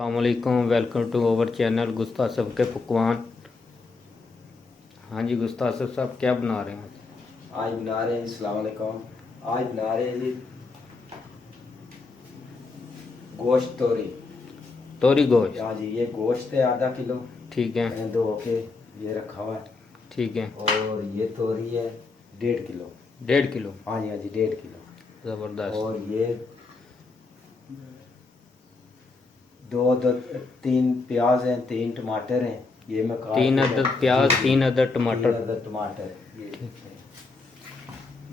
अस्सलामुअलैकुम, welcome to our channel गुस्ताख साहब के पकवान। हाँ जी गुस्ताख साहब क्या बना रहे हैं? आज बना रहे हैं। अस्सलाम वालेकुम। आज बना रहे हैं जी गोश्त तोरी। तोरी गोश्त। हाँ जी, ये गोश्त है आधा किलो। ठीक है। मैंने धो के ये रखा हुआ है। ठीक है। और ये तोरी है 1.5 किलो। 1.5 किलो। हाँ जी, हाँ जी, 1.5 किलो। ज़बरदस्त। और ये दो दो 3 प्याज हैं, 3 टमाटर हैं। ये मैं काट 3 के अदद प्याज, 3 अदद 3 टमाटर। अदद टमाटर ठीक।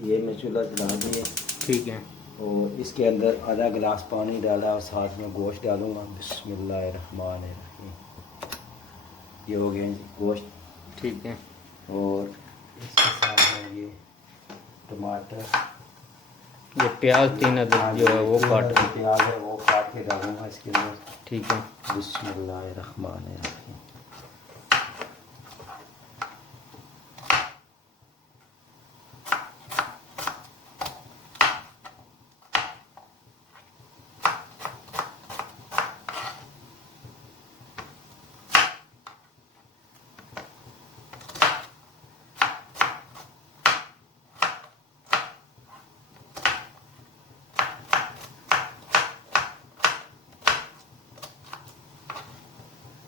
ये मैं चूल्हा जला दिए। ठीक है। और इसके अंदर आधा गिलास पानी डाला और साथ में गोश्त डालूंगा। बिस्मिल्लाहिर्रहमानिर्रहीम। ये हो गया जी गोश्त। ठीक है। और इसके साथ में ये टमाटर, ये प्याज 3 हाँ अदद जी, जो है वो काट जो प्याज है वो काट के डालूंगा इसके अंदर। ठीक है। बिस्मिल्लाहिर्रहमानिर्रहीम।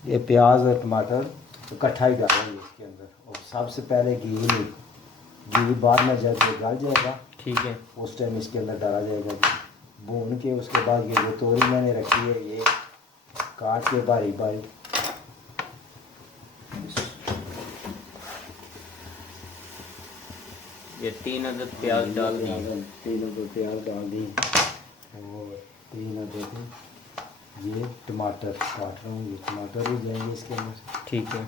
ये प्याज और टमाटर इकट्ठा ही डालेंगे इसके अंदर। और सबसे पहले घी बाद में जब ये गल जाएगा, ठीक है। उस टाइम इसके अंदर डाला जाएगा जी। भून के उसके बाद ये जो तोरी मैंने रखी है ये काट के बारीक बारीक ये 3 अदद प्याज डाल दिए। 3 अदद प्याज डाल दी। और 3 अदद ये टमाटर काट रहा हूँ। ये टमाटर भी जाएंगे इसके अंदर। ठीक है।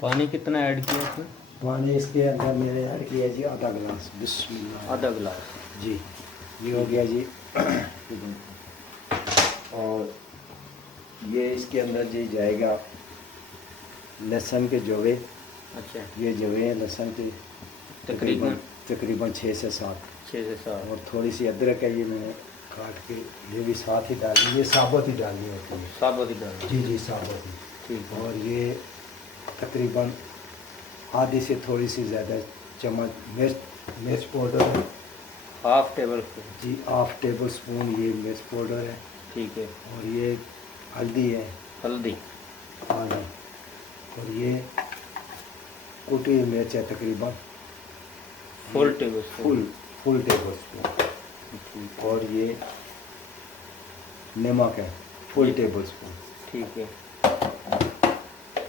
पानी कितना ऐड किया आपने? पानी इसके अंदर मैंने ऐड किया जी आधा गिलास। बिस्मिल्लाह। आधा गिलास। जी, ये हो गया जी। और ये इसके अंदर जी जाएगा लहसुन के जवे। अच्छा। ये जवे हैं लहसुन के तकरीबन तकरीबन 6 से 7। 6 से 7। और थोड़ी सी अदरक है, ये मैंने काट के ये भी साथ ही डाली। ये साबुत ही डालनी होती है। साबुत ही डाल। जी जी, साबुत ही। ठीक है। और ये तकरीबन आधी से थोड़ी सी ज़्यादा चम्मच मिर्च पाउडर है। Half tablespoon. जी, हाफ टेबल स्पून ये मिर्च पाउडर है। ठीक है। और ये हल्दी है। हल्दी। हाँ जी। और ये कुटी हुई मिर्च है तकरीबन full table spoon. Full table spoon. और ये नमक है फुल टेबल स्पून। ठीक है।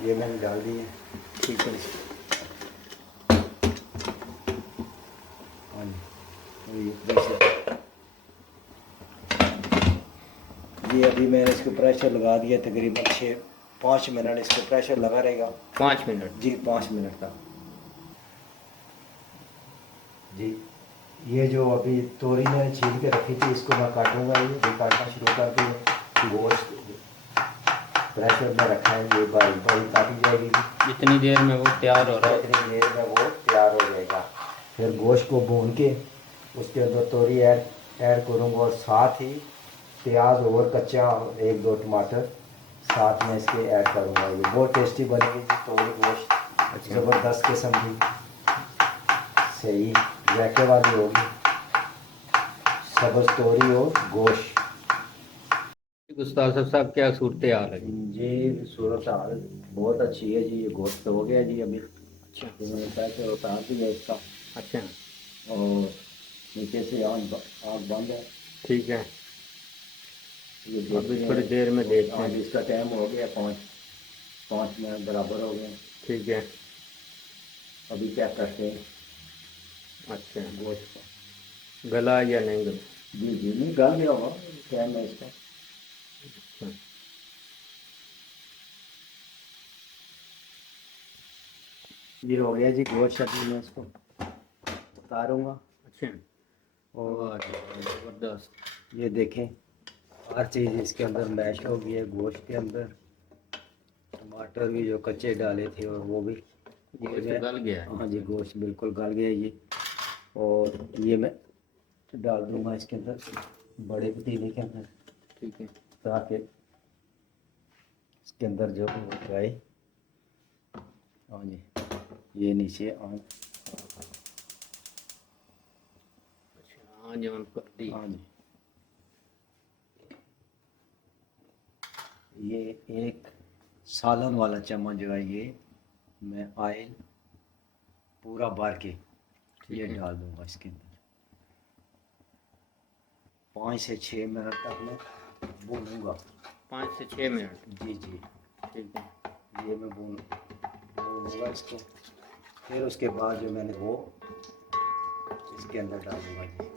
ये मैंने डाल दी है। ठीक है। हाँ जी। और ये प्रेशर, ये अभी मैंने इसको प्रेशर लगा दिया तकरीबन 5 मिनट इसको प्रेशर लगा रहेगा। 5 मिनट। जी, 5 मिनट का। जी, ये जो अभी तोरी मैंने छील के रखी थी इसको मैं काटूंगा। ये काटना शुरू कर दूँ। गोश्त प्रेशर में रखा है, ये बारीक बारीक काटी जाएगी। जितनी देर में वो तैयार हो रहा है इतनी देर में वो तैयार हो जाएगा। फिर गोश्त को भून के उसके अंदर तोरी ऐड करूँगा। और साथ ही प्याज और कच्चा 1-2 टमाटर साथ में इसके ऐड करूँगा। ये बहुत टेस्टी बनेगी जी तोरी गोश्त। अच्छा। ज़बरदस्त किस्म की सही जायके वाली होगी। सब्ज़ तोरी और गोश्त। गुस्ताख साहब क्या सूरत हाल है? जी, सूरत हाल बहुत अच्छी है जी। ये गोश्त हो गया जी अभी। अच्छा। तो मैंने पैसे उतार दिया इसका। अच्छा। और नीचे से आग बंद है। ठीक है। ये अभी देखते थोड़ी हैं। देर में देखते आज हैं। इसका टाइम हो गया 5 मिनट बराबर हो गए। ठीक है। अभी क्या करते हैं अच्छा। गोश्त का। गला या नहीं गला? जी जी, नहीं गल गया होगा टाइम है इसका। अच्छा। ये हो गया जी गोश्त। अभी मैं इसको उतारूंगा। अच्छा। और वाह जी, जबरदस्त। ये देखें हर चीज़ इसके अंदर मैश हो गई है। गोश्त के अंदर टमाटर भी जो कच्चे डाले थे और वो भी हो गोश्त गए। गल गया है। हाँ जी गोश्त बिल्कुल गल गया ये। और ये मैं डाल दूंगा इसके अंदर बड़े पतीले के अंदर, ठीक है। ताकि इसके अंदर जो हो जाए। हाँ जी ये नीचे ऑन। अच्छा, हाँ जी, ऑन कर दी। हाँ जी ये एक सालन वाला चम्मच जो है ये मैं ऑयल पूरा भर के ये है। डाल दूंगा इसके अंदर। 5 से 6 मिनट तक मैं भूनूंगा। 5 से 6 मिनट। जी जी ठीक है। ये मैं भूनूंगा इसको। फिर उसके बाद जो मैंने वो इसके अंदर डालूंगा जी।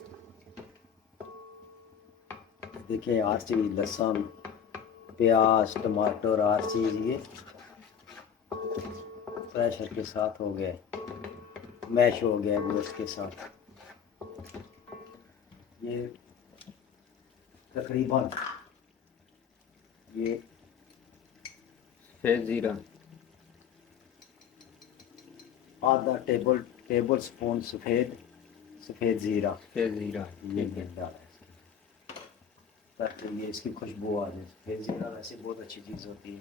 देखिए हर चीज़ लहसुन प्याज टमाटर हर चीज़ ये प्रेशर के साथ हो गया, मैश हो गया गोश्त के साथ। ये तकरीबन ये सफ़ेद ज़ीरा आधा टेबल स्पून सफ़ेद ज़ीरा सफ़ेद ज़ीरा। ये ठीक है। मैंने डाला है ताकि ये इसकी खुशबू आ जाए। सफ़ेद ज़ीरा वैसे बहुत अच्छी चीज़ होती है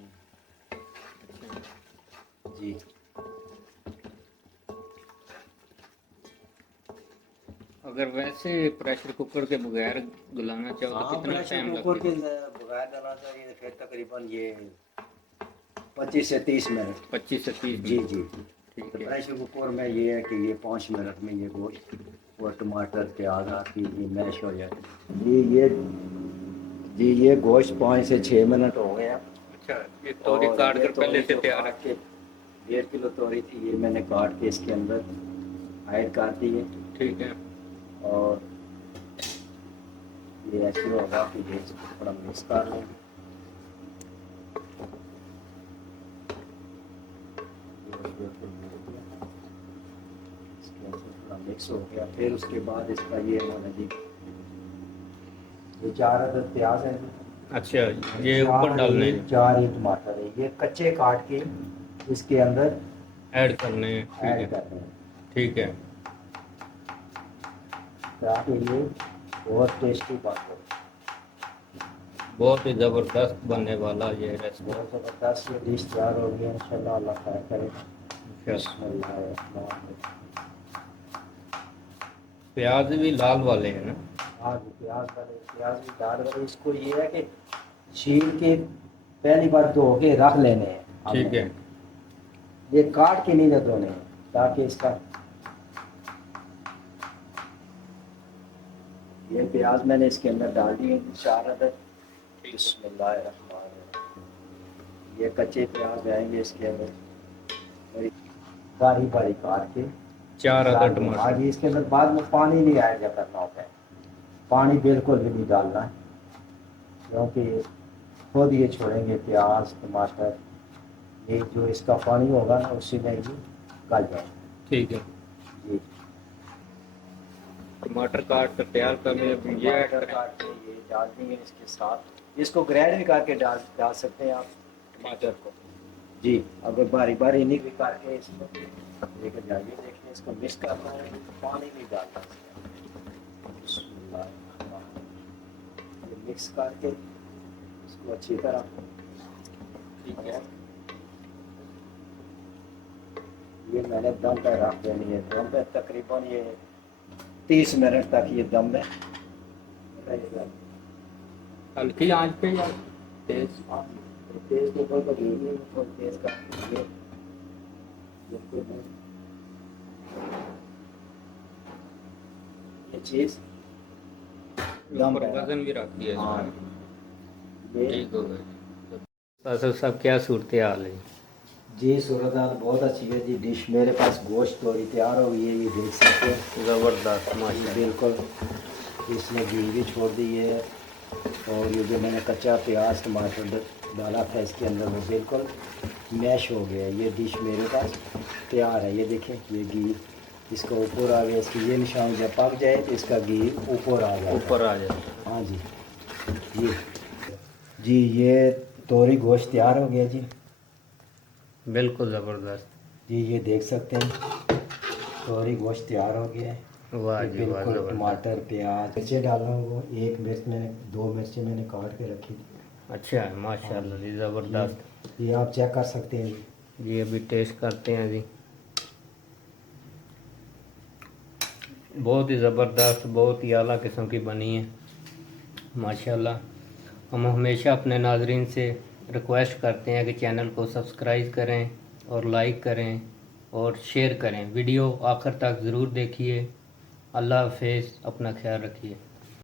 जी। अगर वैसे प्रेशर कुकर के बगैर गलाना चाहो तो हाँ कितना प्रेशर टाइम कुकर के लगेगा? बगैर डालना चाहिए फिर तकरीबन ये 25 से 30 मिनट। 25 से 30 जी मिनट। जी ठीक तो है। प्रेशर कुकर में ये है कि ये 5 मिनट में ये गोश्त और टमाटर प्याज आती ये मैश हो जाती जी। ये गोश्त 5 से 6 मिनट हो गया। अच्छा, ये तोरी और काट ये कर पहले तोरी से जो तैयार काट है। के 1.5 किलो तोरी थी ये मैंने काट के इसके अंदर ऐड कर दी है। ठीक है। और ये ऐसे होगा कि ये इसको थोड़ा मिक्स कर लें। इसके अंदर थोड़ा मिक्स हो गया। फिर उसके बाद इसका ये होना जी ये 4 अदद प्याज है। अच्छा, ये ऊपर डालने हैं, 4 ही टमाटर है ये कच्चे काट के इसके अंदर ऐड करने हैं। ठीक ऐड है। करने हैं ठीक है। ताकि ये बहुत टेस्टी बन जाए। बहुत ही ज़बरदस्त बनने वाला ये रेसिपी। बहुत ज़बरदस्त ये डिश तैयार हो गई है। इंशाल्लाह अल्लाह खैर करे। अच्छा, बिस्मिल्लाह। प्याज भी लाल वाले हैं ना? हाँ जी प्याज भी डाल वाले। इसको ये है कि छील के पहली बार धो के रख लेने हैं हमने। ठीक है। ये काट के नहीं ना धोने हैं ताकि इसका ये प्याज मैंने इसके अंदर डाल दिए 4 अदद। बिस्मिल्लाहिर्रहमानिर्रहीम। ये कच्चे प्याज आएंगे इसके अंदर बारी बारी काट के 4 अदद आज टमाटर। इसके अंदर बाद में पानी नहीं ऐड करना होता है। पानी बिल्कुल भी नहीं डालना है क्योंकि खुद ये छोड़ेंगे प्याज टमाटर। ये जो इसका पानी होगा ना उसी में ही गल जाएगा। ठीक है। जी टमाटर काट कर तैयार कर लिए, अब ये ऐड टमाटर करें। काट के ये डाल देंगे इसके साथ। इसको ग्राइंड भी करके डाल सकते हैं आप टमाटर को जी। अगर बारी बारी नहीं भी करके इसको लेकर जाइए। देखिए इसको मिक्स करना है पानी नहीं डालना है। मिक्स करके इसको अच्छी तरह ठीक है। ये मैंने दम पे रख देनी है। दम पे तकरीबन ये 30 मिनट तक ये दम में रहेगा। हल्की आंच पे या तेज? तेज के ऊपर को धीरे और तेज कर ये बिल्कुल ये चीज दम ऊपर पे वजन भी रख दिया हाँ इसमें। ये ठीक हो गया। तो सब क्या सूरत हाल है? जी सूरत हाल बहुत अच्छी है जी। डिश मेरे पास गोश्त थोड़ी तैयार हो गई है ये देख सकते हैं। ज़बरदस्त माशाल्लाह। बिल्कुल इसमें घी भी छोड़ दी है। और ये जो मैंने कच्चा प्याज टमाटर डाला था इसके अंदर, वो बिल्कुल मैश हो गया। ये डिश मेरे पास तैयार है। ये देखें, ये घी इसका ऊपर आ गया। इसकी ये निशान जब पक जाए तो इसका घी ऊपर आ जाए, ऊपर आ जाए। हाँ जी। जी ये तोरी गोश्त तैयार हो गया जी। बिल्कुल ज़बरदस्त। जी ये देख सकते हैं, तोरी गोश्त तैयार हो गया है। वाह ये जी वाह, बिल्कुल ज़बरदस्त। टमाटर प्याज मिर्चें डालना वो, एक मिर्च मैंने, 2 मिर्चें मैंने काट के रखी थी। अच्छा है, माशाल्लाह जी, ज़बरदस्त। ये आप चेक कर सकते हैं जी। जी अभी टेस्ट करते हैं जी। बहुत ही ज़बरदस्त, बहुत ही आला किस्म की बनी है माशाल्लाह। हम हमेशा अपने नाजरीन से रिक्वेस्ट करते हैं कि चैनल को सब्सक्राइब करें और लाइक करें और शेयर करें। वीडियो आखिर तक ज़रूर देखिए। अल्लाह हाफ़िज़, अपना ख्याल रखिए।